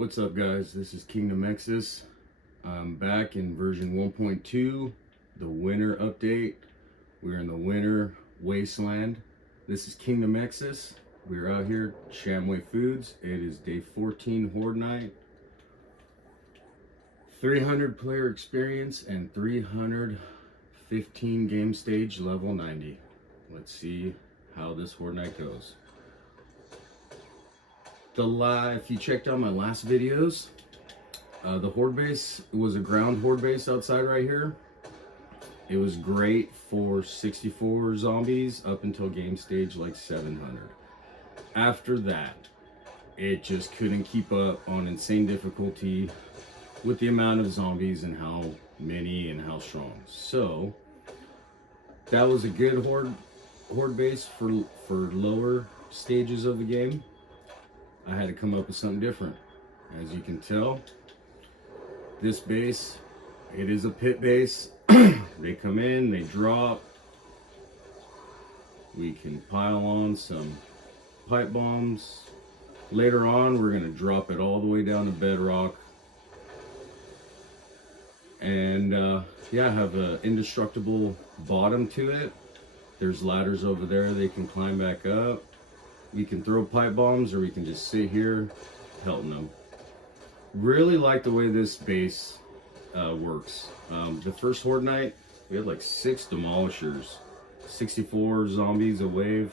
What's up, guys? This is Kingdom Exus. I'm back in version 1.2, the winter update. We're in the winter wasteland. This is Kingdom Exus. We're out here at Shamway Foods. It is day 14 Horde night. 300 player experience and 315 game stage level 90. Let's see how this Horde night goes. If you checked out my last videos, the Horde base was a ground Horde base outside right here. It was great for 64 zombies up until game stage like 700. After that, it just couldn't keep up on insane difficulty with the amount of zombies and how many and how strong. So that was a good Horde base for lower stages of the game. I had to come up with something different. As you can tell, this base, it is a pit base. They come in, they drop. We can pile on some pipe bombs. Later on, we're going to drop it all the way down to bedrock. And yeah, have an indestructible bottom to it. There's ladders over there they can climb back up. We can throw pipe bombs, or we can just sit here pelting them. Really like the way this base works. The first Horde night, we had like 6 demolishers, 64 zombies a wave,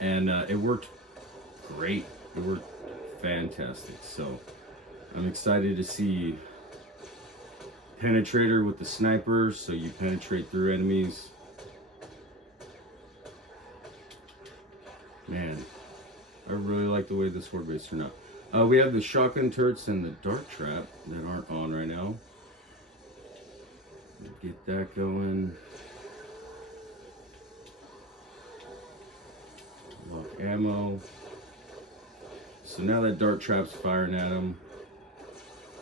and it worked great. It worked fantastic. So I'm excited to see penetrator with the sniper, so you penetrate through enemies. Man, I really like the way this Horde base turned out. We have the shotgun turrets and the dart trap that aren't on right now. Get that going. Lock ammo. So now that dart trap's firing at them.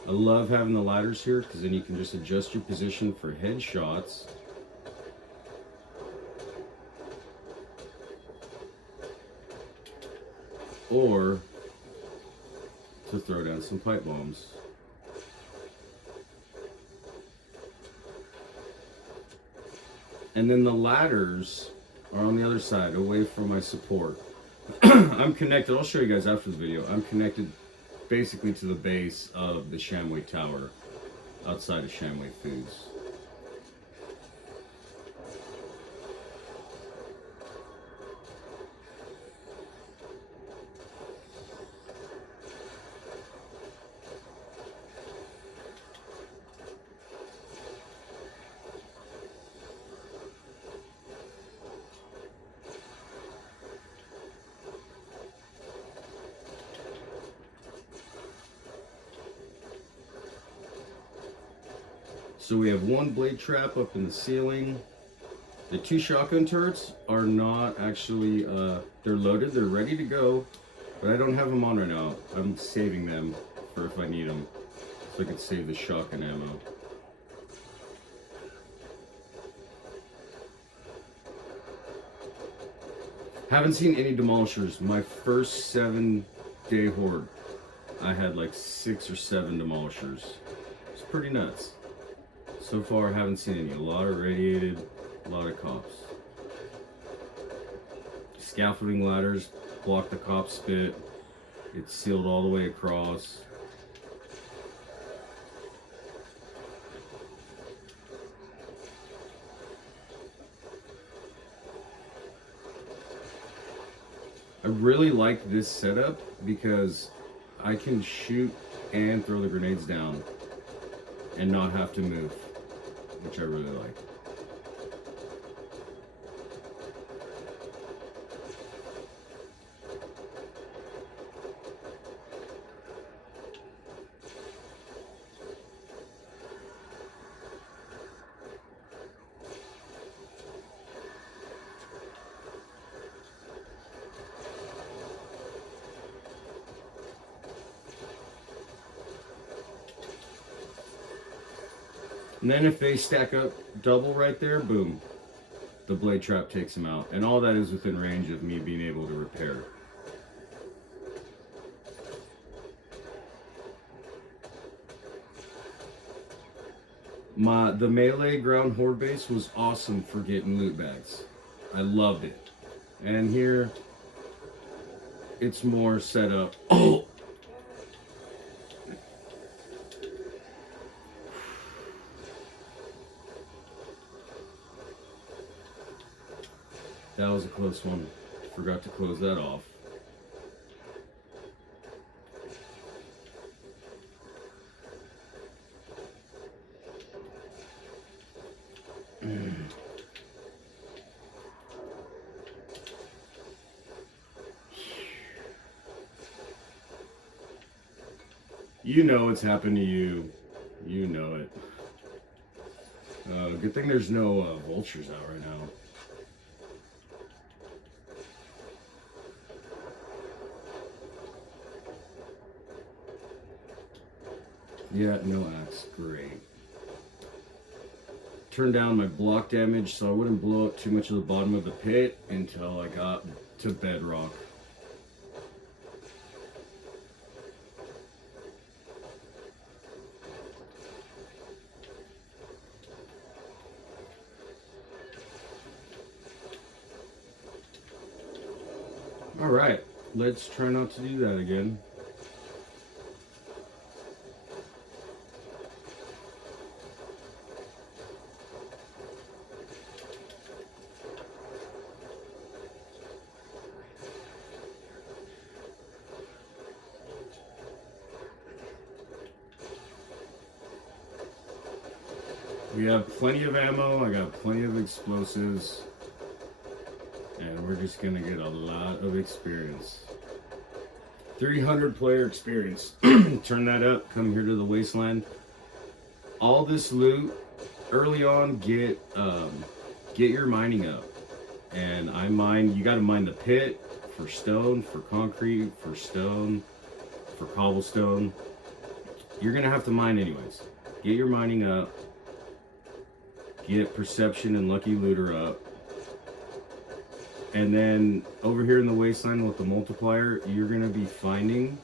I love having the ladders here because then you can just adjust your position for headshots. Or to throw down some pipe bombs. And then the ladders are on the other side, away from my support. I'm connected, I'll show you guys after the video. I'm connected basically to the base of the Shamway Tower outside of Shamway Foods. So we have one blade trap up in the ceiling. The 2 shotgun turrets are not actually, they're loaded, they're ready to go, but I don't have them on right now. I'm saving them for if I need them, so I can save the shotgun ammo. Haven't seen any demolishers. My first 7-day Horde, I had like 6 or 7 demolishers. It's pretty nuts. So far, I haven't seen any. A lot of radiated, a lot of cops. Scaffolding ladders block the cop spit. It's sealed all the way across. I really like this setup because I can shoot and throw the grenades down and not have to move, which I really like. And then if they stack up double right there, boom, the blade trap takes them out. And all that is within range of me being able to repair. The melee ground horde base was awesome for getting loot bags. I loved it. And here, it's more set up. Oh! That was a close one. Forgot to close that off. You know it's happened to you. You know it. Good thing there's no vultures out right now. Yeah, no axe. Great. Turned down my block damage so I wouldn't blow up too much of the bottom of the pit until I got to bedrock. Alright, let's try not to do that again. We have plenty of ammo, I got plenty of explosives, and we're just gonna get a lot of experience. 300 player experience. Turn that up, come here to the Wasteland. All this loot, early on, get your mining up. And you gotta mine the pit for stone, for concrete, for stone, for cobblestone. You're gonna have to mine anyways. Get your mining up. Get perception and lucky looter up. And then over here in the Wasteland with the multiplier, you're gonna be finding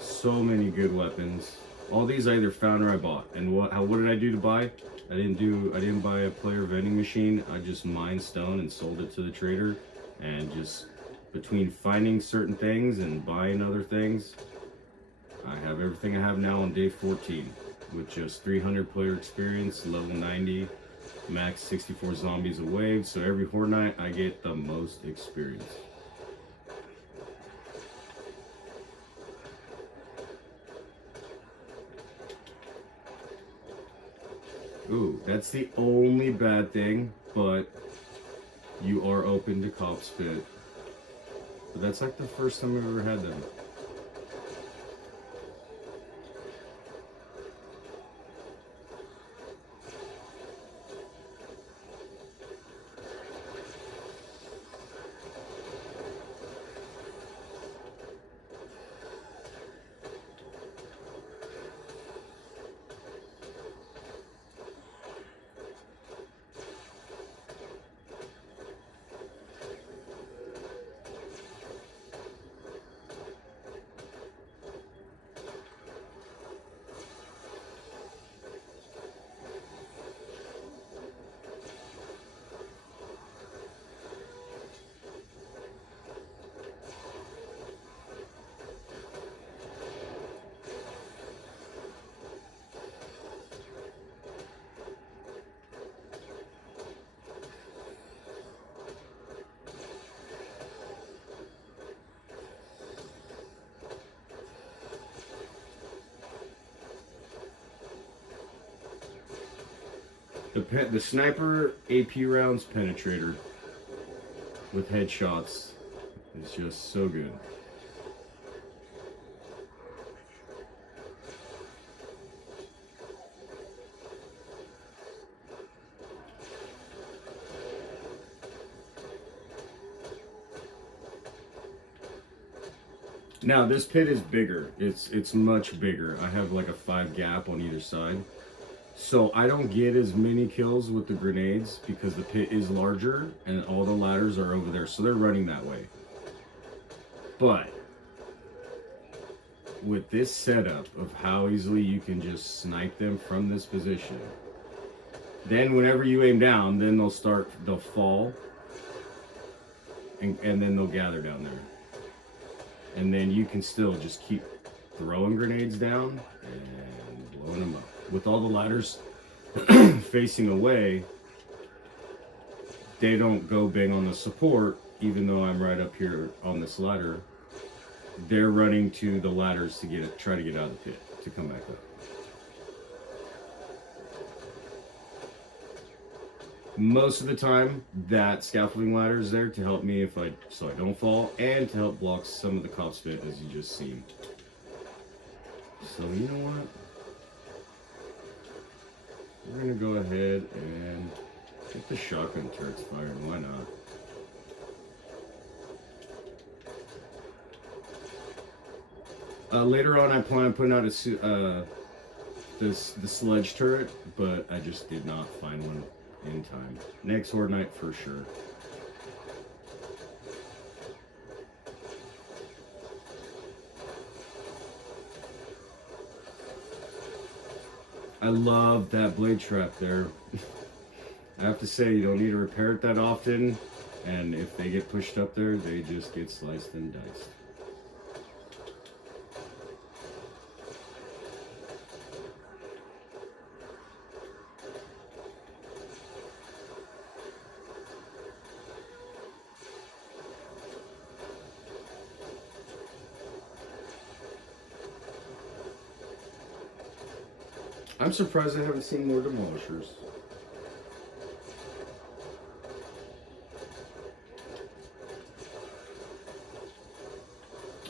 so many good weapons. All these I either found or I bought. And what did I do to buy? I didn't buy a player vending machine. I just mined stone and sold it to the trader. And just between finding certain things and buying other things, I have everything I have now on day 14 with just 300 player experience, level 90. Max 64 zombies a wave, so every horde night I get the most experience. Ooh, that's the only bad thing, but you are open to cop spit. But that's like the first time I've ever had them. The sniper AP rounds penetrator with headshots is just so good. Now this pit is bigger. It's much bigger. I have like a 5 gap on either side. So I don't get as many kills with the grenades because the pit is larger and all the ladders are over there. So they're running that way. But with this setup of how easily you can just snipe them from this position, Then whenever you aim down, then they'll fall, and then they'll gather down there. And then you can still just keep throwing grenades down and blowing them up. With all the ladders facing away, they don't go bing on the support, even though I'm right up here on this ladder. They're running to the ladders to try to get out of the pit, to come back up. Most of the time, that scaffolding ladder is there to help me so I don't fall, and to help block some of the cop spit, as you just seen. So you know what? We're gonna go ahead and get the shotgun turrets firing. Why not? Later on, I plan on putting out the sledge turret, but I just did not find one in time. Next Horde night for sure. I love that blade trap there. I have to say, you don't need to repair it that often, and if they get pushed up there, they just get sliced and diced. I'm surprised I haven't seen more demolishers.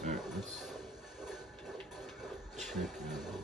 Alright, let's check it out.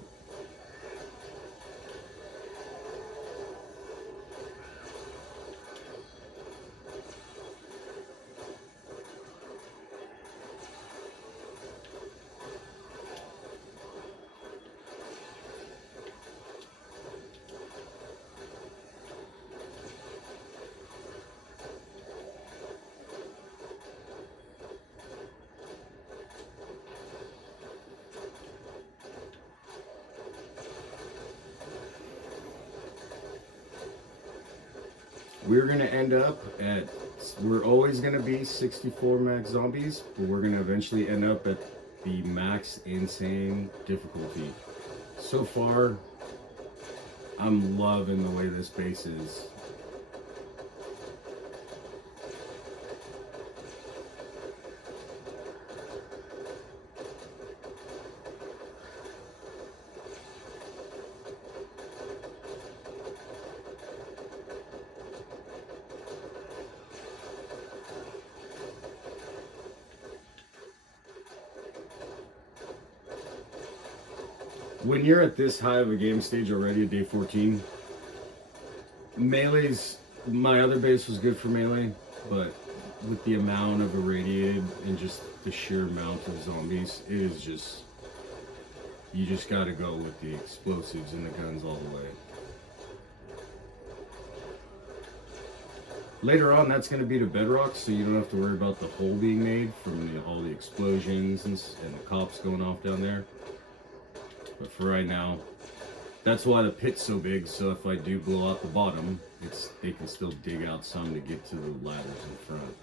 We're gonna end up at, we're always gonna be 64 max zombies, but we're gonna eventually end up at the max insane difficulty. So far, I'm loving the way this base is. When you're at this high of a game stage already at day 14, melee's, my other base was good for melee, but with the amount of irradiated and just the sheer amount of zombies, it is just, you just gotta go with the explosives and the guns all the way. Later on, that's going to be the bedrock, so you don't have to worry about the hole being made from all the explosions and the cops going off down there. But for right now, that's why the pit's so big, so if I do blow out the bottom, they can still dig out some to get to the ladders in front.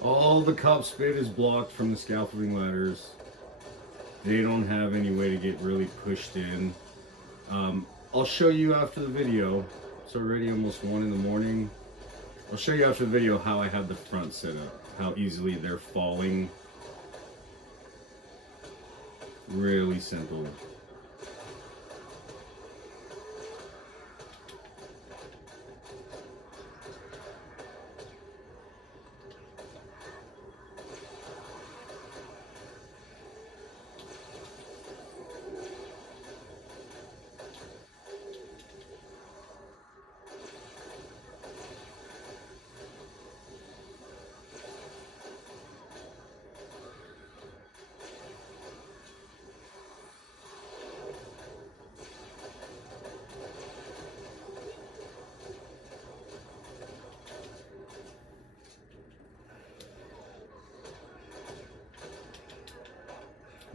All the cop spit is blocked from the scaffolding ladders. They don't have any way to get really pushed in. I'll show you after the video. It's already almost 1 in the morning. I'll show you after the video how I have the front set up. How easily they're falling. Really simple.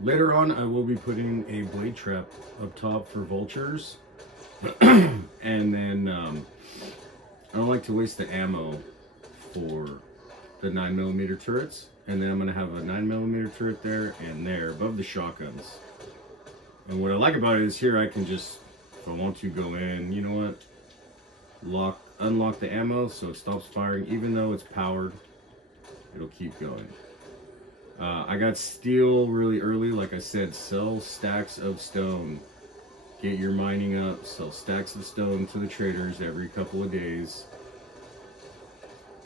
Later on, I will be putting a blade trap up top for vultures. And then I don't like to waste the ammo for the 9mm turrets. And then I'm going to have a 9mm turret there and there above the shotguns. And what I like about it is here I can just, if I want to, go in, you know what, unlock the ammo so it stops firing. Even though it's powered, it'll keep going. I got steel really early. Like I said, sell stacks of stone. Get your mining up, sell stacks of stone to the traders every couple of days.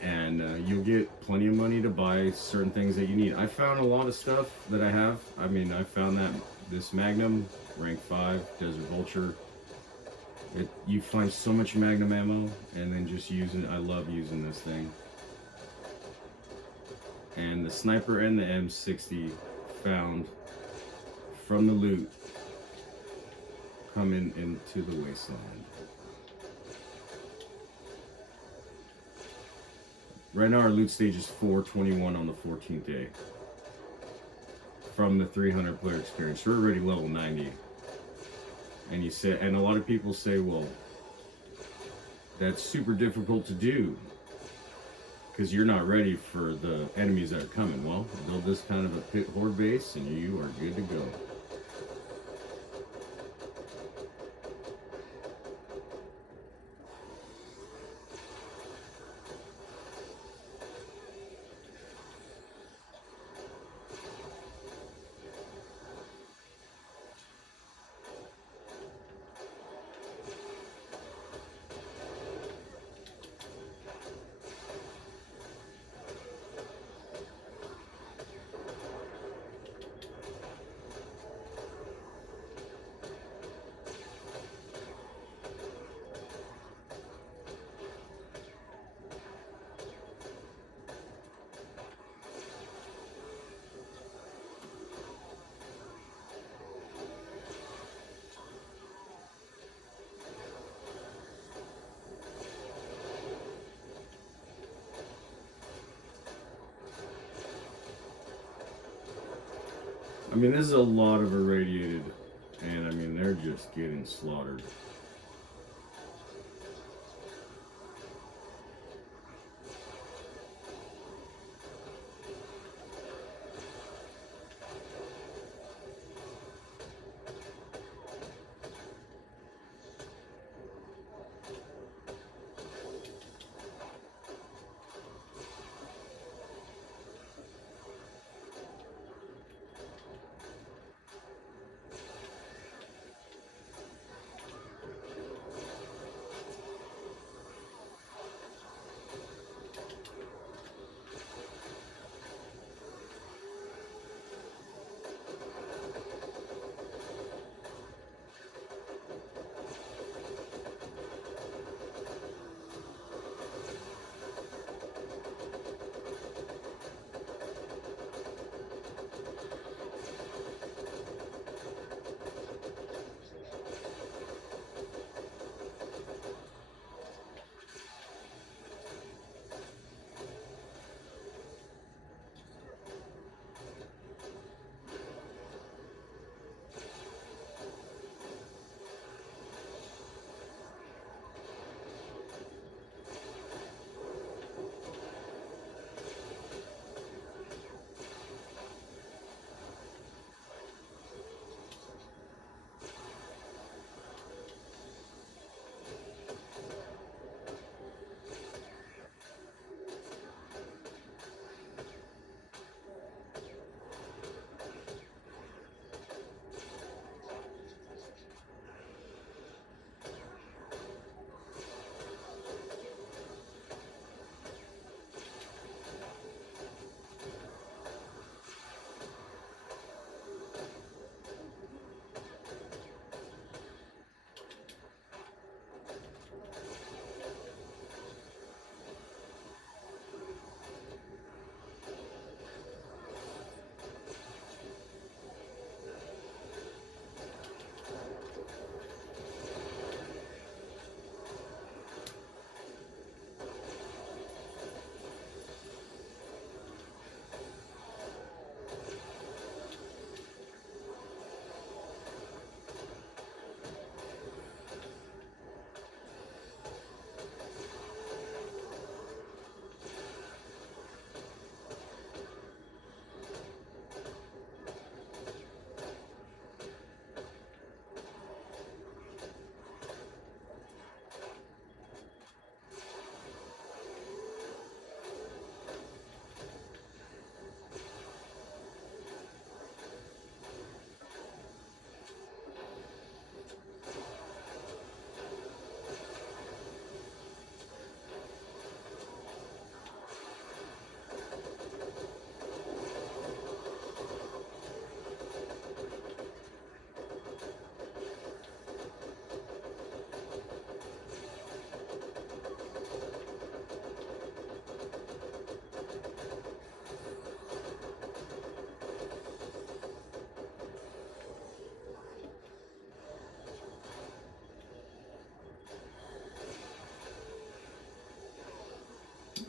And you'll get plenty of money to buy certain things that you need. I found a lot of stuff that I have. I mean, I found that this Magnum, rank 5, Desert Vulture. You find so much Magnum ammo, and then just using it. I love using this thing. And the sniper and the M60 found from the loot coming into the wasteland. Right now our loot stage is 421 on the 14th day from the 300 player experience. We're already level 90. And you say, and a lot of people say, well, that's super difficult to do because you're not ready for the enemies that are coming. Well, build this kind of a pit horde base and you are good to go. I mean, this is a lot of irradiated, and I mean, they're just getting slaughtered.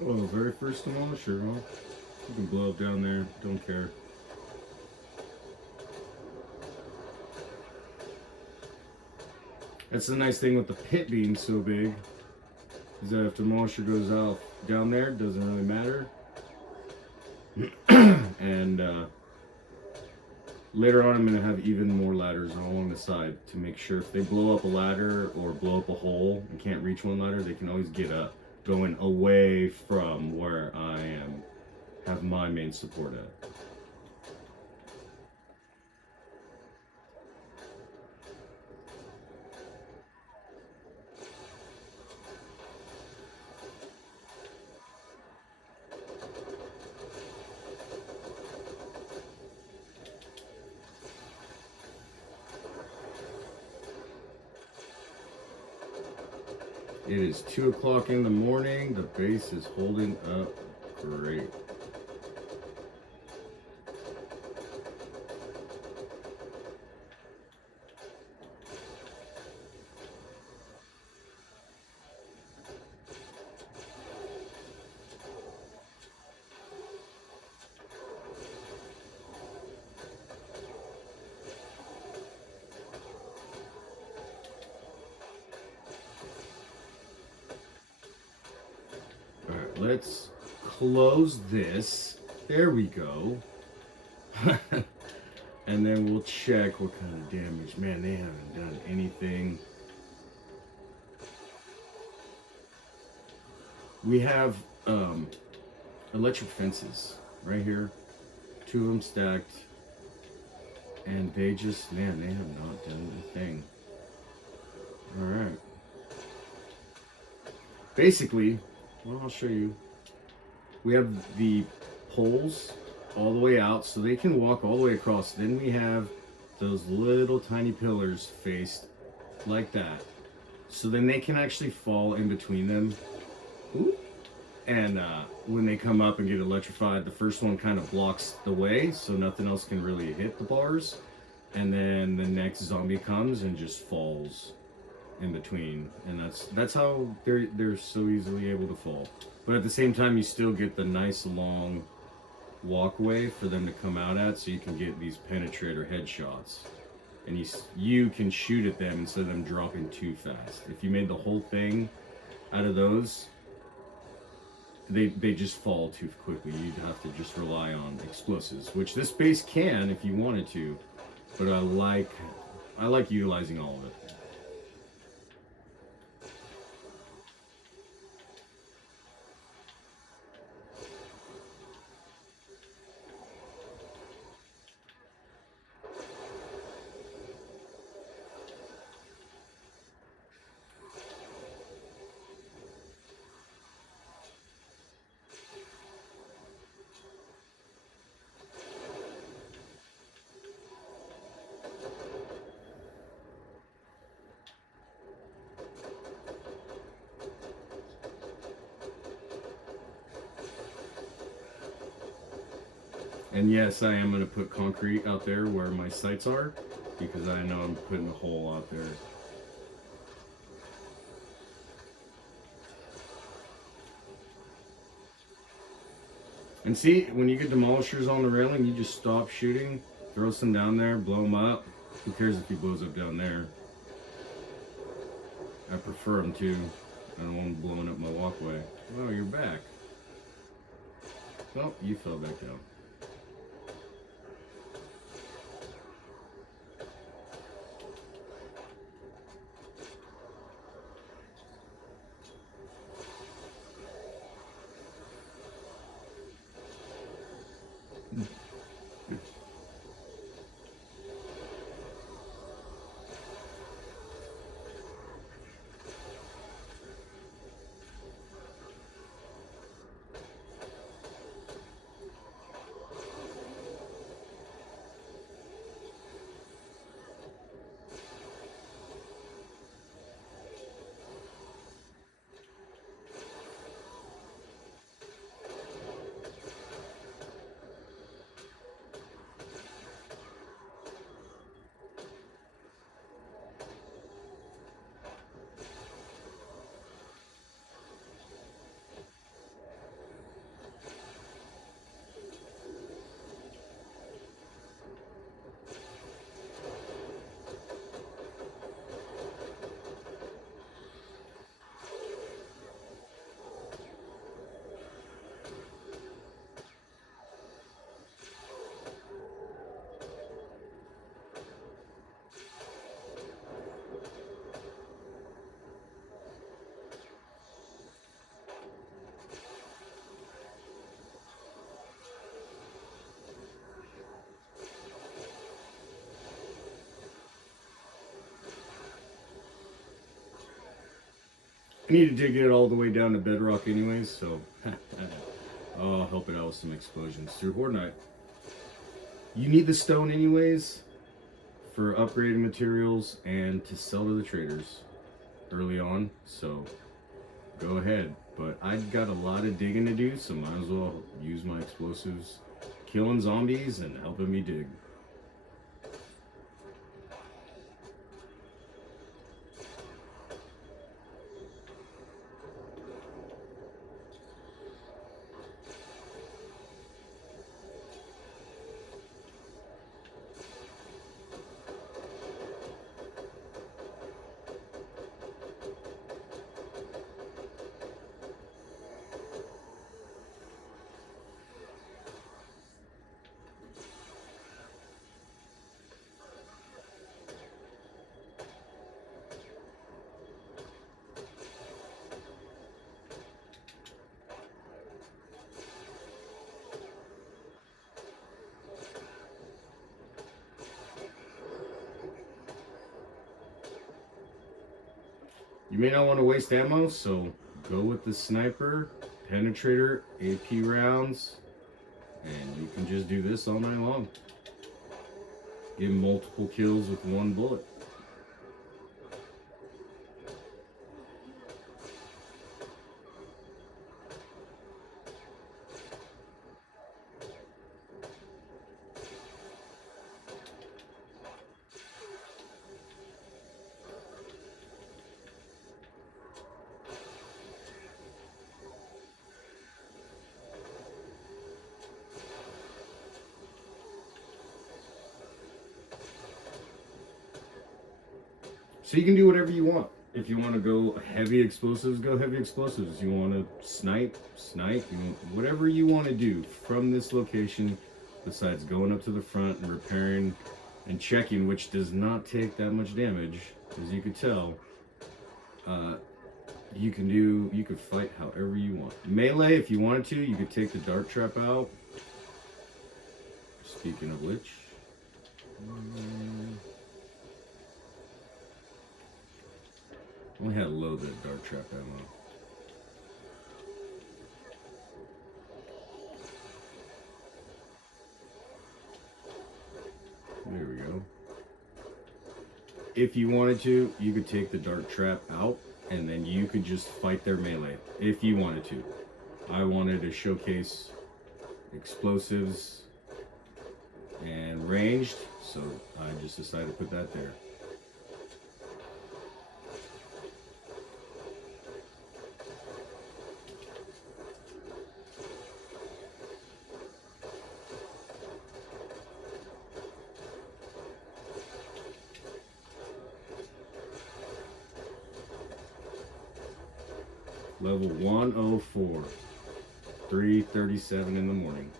Oh, very first demolisher, huh? You can blow up down there, don't care. That's the nice thing with the pit being so big, is that if the demolisher goes out down there, it doesn't really matter. And later on I'm going to have even more ladders along the side to make sure if they blow up a ladder or blow up a hole and can't reach one ladder, they can always get up, going away from where I have my main support at. It is 2 o'clock in the morning. The base is holding up great. Alright, let's close this. There we go. And then we'll check what kind of damage. Man, they haven't done anything. We have electric fences right here. 2 of them stacked. And they just, man, they have not done a thing. Alright. Basically, well, I'll show you. We have the poles all the way out so they can walk all the way across. Then we have those little tiny pillars faced like that. So then they can actually fall in between them. Ooh. And when they come up and get electrified, the first one kind of blocks the way so nothing else can really hit the bars. And then the next zombie comes and just falls in between, and that's how they're so easily able to fall. But at the same time, you still get the nice long walkway for them to come out at, so you can get these penetrator headshots, and you can shoot at them instead of them dropping too fast. If you made the whole thing out of those, they just fall too quickly. You'd have to just rely on explosives, which this base can if you wanted to, but I like utilizing all of it. And yes, I am going to put concrete out there where my sights are, because I know I'm putting a hole out there. And see, when you get demolishers on the railing, you just stop shooting, throw some down there, blow them up. Who cares if he blows up down there? I prefer them to. I don't want them blowing up my walkway. Oh, you're back. Oh, you fell back down. I need to dig it all the way down to bedrock anyways, so I'll help it out with some explosions through Horde Night. You need the stone anyways for upgrading materials and to sell to the traders early on, so go ahead. But I've got a lot of digging to do, so might as well use my explosives, killing zombies and helping me dig. You may not want to waste ammo, so go with the sniper, penetrator, AP rounds, and you can just do this all night long. Get multiple kills with one bullet. So you can do whatever you want. If you want to go heavy explosives, go heavy explosives. You want to snipe, snipe. Whatever you want to do from this location, besides going up to the front and repairing and checking, which does not take that much damage, as you could tell. You can fight however you want. Melee, if you wanted to, you could take the dart trap out. Speaking of which. Only had to load that dart trap ammo. There we go. If you wanted to, you could take the dart trap out and then you could just fight their melee if you wanted to. I wanted to showcase explosives and ranged, so I just decided to put that there. Level 104, 3:37 in the morning.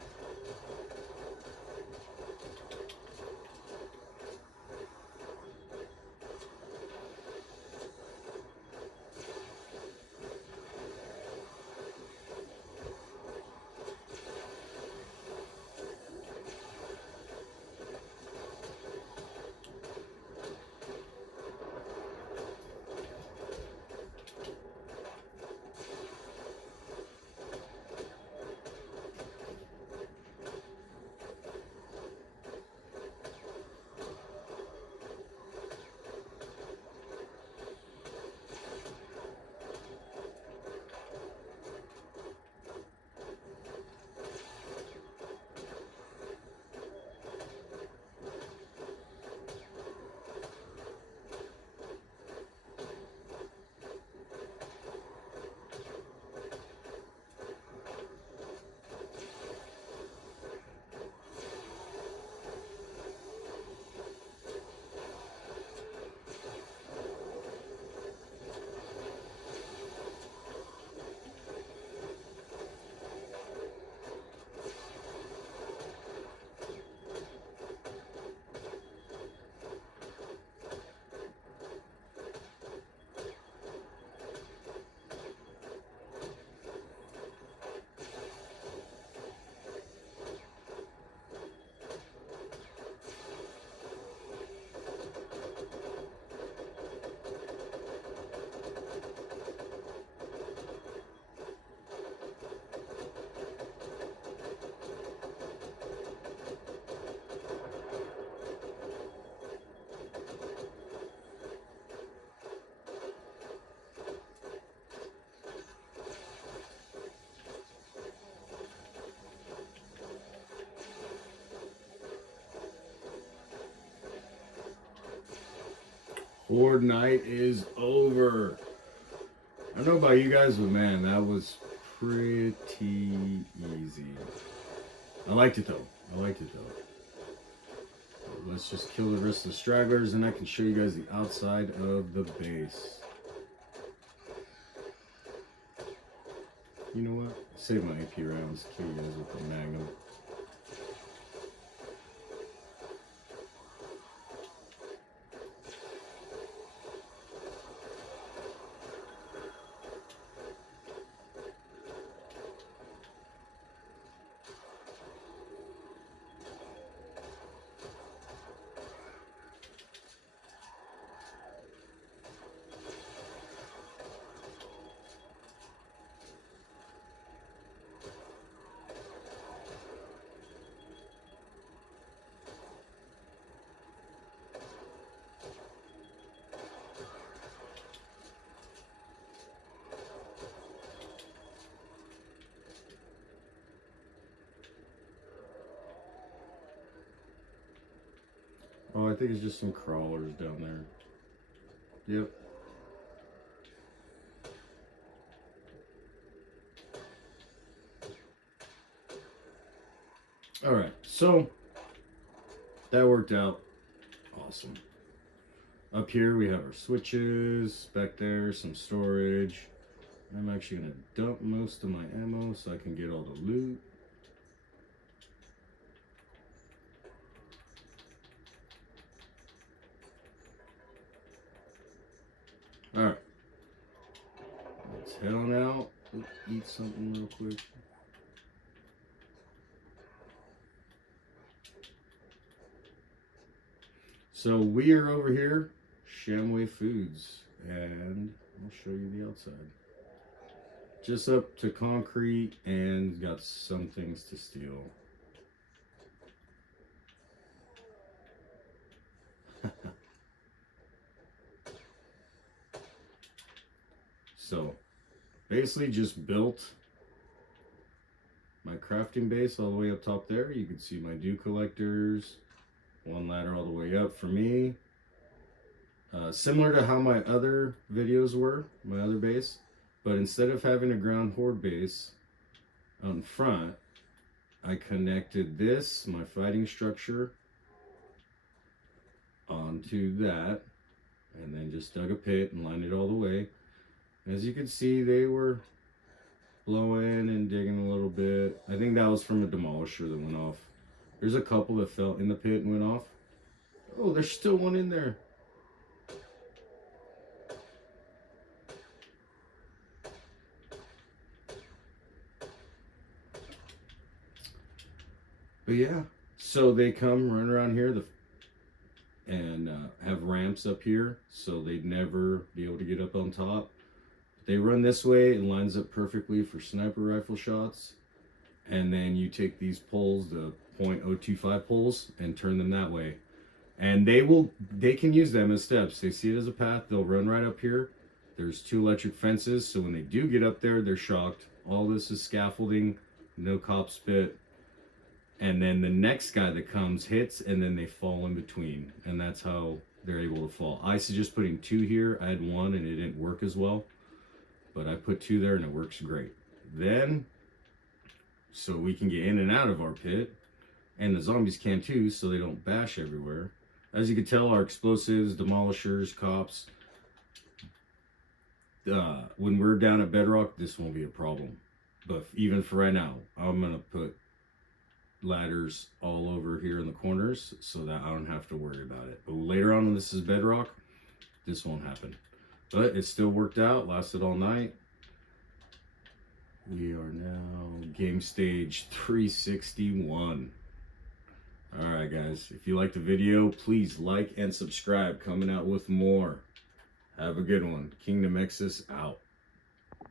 Horde night is over. I don't know about you guys, but man, that was pretty easy. I liked it though. Let's just kill the rest of the stragglers and I can show you guys the outside of the base. You know what? Save my AP rounds. Kill you guys with the Magnum. Oh, I think it's just some crawlers down there. Yep. Alright, so that worked out awesome. Up here we have our switches, back there some storage. I'm actually going to dump most of my ammo so I can get all the loot. Alright, let's head on out. Eat something real quick. So we are over here, Shamway Foods, and I'll show you the outside. Just up to concrete and got some things to steal. So basically just built my crafting base all the way up top there. You can see my dew collectors, one ladder all the way up for me. Similar to how my other videos were, my other base, but instead of having a ground horde base out in front, I connected this, my fighting structure, onto that, and then just dug a pit and lined it all the way. As you can see, they were blowing and digging a little bit. I think that was from a demolisher that went off. There's a couple that fell in the pit and went off. Oh, there's still one in there. But yeah, so they come run around here and have ramps up here, so they'd never be able to get up on top. They run this way, it lines up perfectly for sniper rifle shots. And then you take these poles, the .025 poles, and turn them that way. And they can use them as steps. They see it as a path, they'll run right up here. There's 2 electric fences, so when they do get up there, they're shocked. All this is scaffolding, no cop spit. And then the next guy that comes hits, and then they fall in between. And that's how they're able to fall. I suggest putting 2 here. I had 1 and it didn't work as well. But I put 2 there and it works great. Then, so we can get in and out of our pit. And the zombies can too, so they don't bash everywhere. As you can tell, our explosives, demolishers, cops, when we're down at bedrock, this won't be a problem. But even for right now, I'm going to put ladders all over here in the corners so that I don't have to worry about it. But later on when this is bedrock, this won't happen. But it still worked out, lasted all night. We are now game stage 361. Alright guys, if you liked the video, please like and subscribe. Coming out with more. Have a good one. Kingdom Exus out.